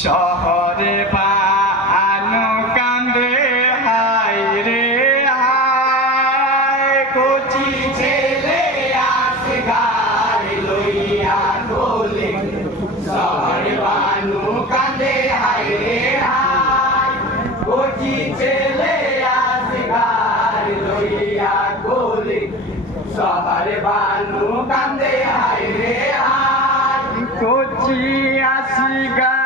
শহরে বানু কান্দে হাই রে হাই কচি ছেলে আসে গাড়ি লইয়া গোলে। শহরে বানু কান্দে হাই রে হাই কচি ছেলে আসে গাড়ি লইয়া গোলে। শহরে বানু কান্দে হাই রে হাই কচি আসি গারে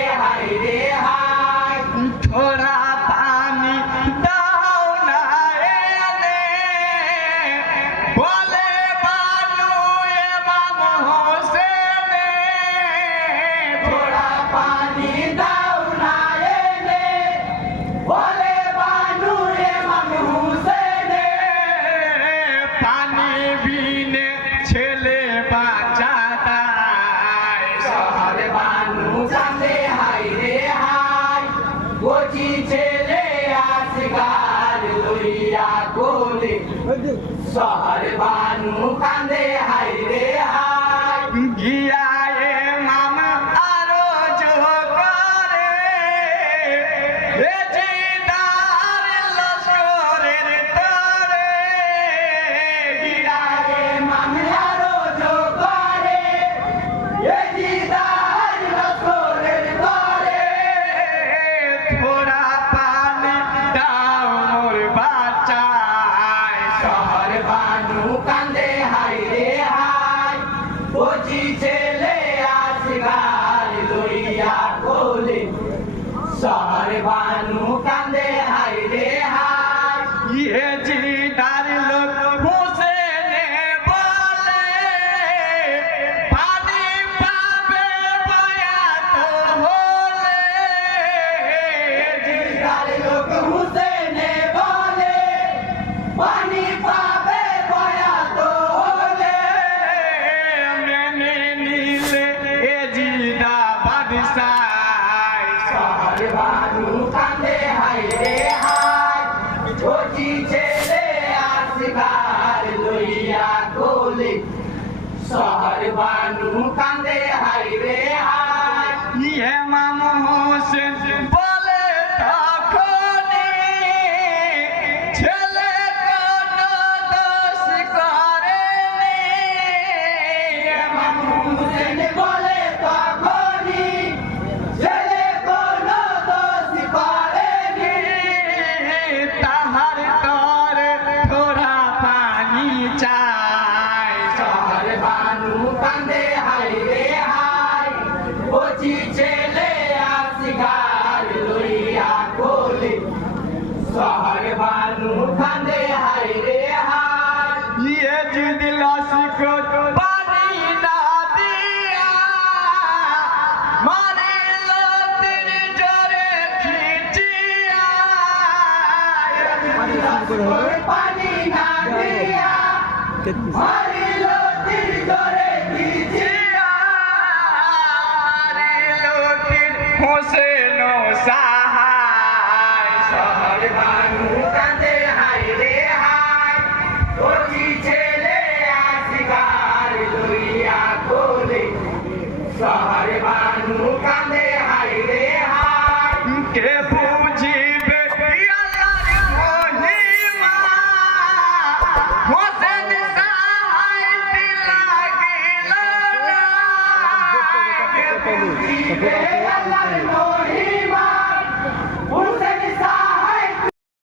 শহর বানু কান্দে হাই শহর বানু কান্দে হাই রে হাই ইয়ে জিদার লোক বসে নে বলে। পানি পাবে বয়া তো হলে জিদার লোক হুসেনে বলে। পানি পাবে বয়া হলে। মেনে নিলে এ জিদা বাদশাহ। ছেলে আসগার লইয়া গোলে শহর বানু কান্দে হাই রে হাই ইহে মাম বলে তখনই কচি ছেলে আসিগার লইয়া কোলে। শহর বানু কান্দে হাই রে হাই ইয়ে যদি লসিক পানি না দিয়া মারিল তীর জোরে খিচিয়া। পানি না দিয়া মারিল তীর জোরে খিচিয়া। শহর